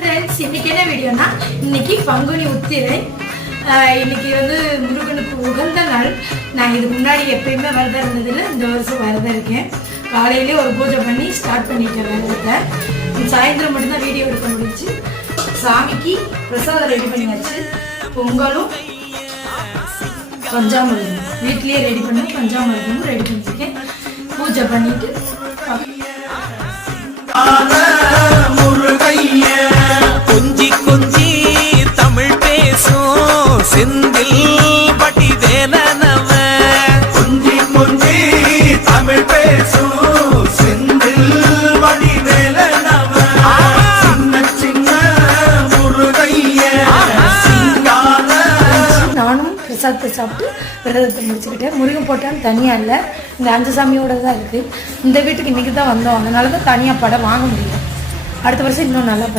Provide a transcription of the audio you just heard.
Friends, இன்னைக்கு என்ன வீடியோனா, இன்னைக்கு பங்குனி உத்திரை. இன்னைக்கு வந்து முருகனுக்கு உகந்த நாள். நான் இதுக்கு முன்னாடி எப்பயுமே விரதம் இருந்ததில்லை, இந்த வருஷம் விரதம் இருக்கேன். காலையிலே ஒரு பூஜை பண்ணி ஸ்டார்ட் பண்ணிட்டேன் விரதத்தை. சாயந்தரம் மட்டும்தான் வீடியோ எடுக்க முடிஞ்சு. சாமிக்கு பிரசாதம் ரெடி பண்ணியாச்சு. பொங்கலும் பஞ்சாமிரதம் வீட்லேயே ரெடி பண்ணி பஞ்சாமிரதமும் ரெடி பண்ணியிருக்கேன். பூஜை பண்ணிட்டு கொஞ்சி கொஞ்சி தமிழ் பேசும் செந்தில் பட்டி வேலனவ. கொஞ்சி கொஞ்சி தமிழ் பேசும் செந்தில் பட்டி வேலனவ. சின்ன சின்ன முருகைய சிங்கார. நானும் பிரசாதத்தை சாப்பிட்டு விரதத்தை முடிச்சுக்கிட்டேன். முருகன் போட்டாலும் தனியாக இல்லை, இந்த 5 சாமியோட தான் இருக்குது. இந்த வீட்டுக்கு இன்றைக்கி தான் வந்தோம், அதனால தான் தனியாக படம் வாங்க முடியல. அடுத்த வருஷம் இன்னும் நல்லா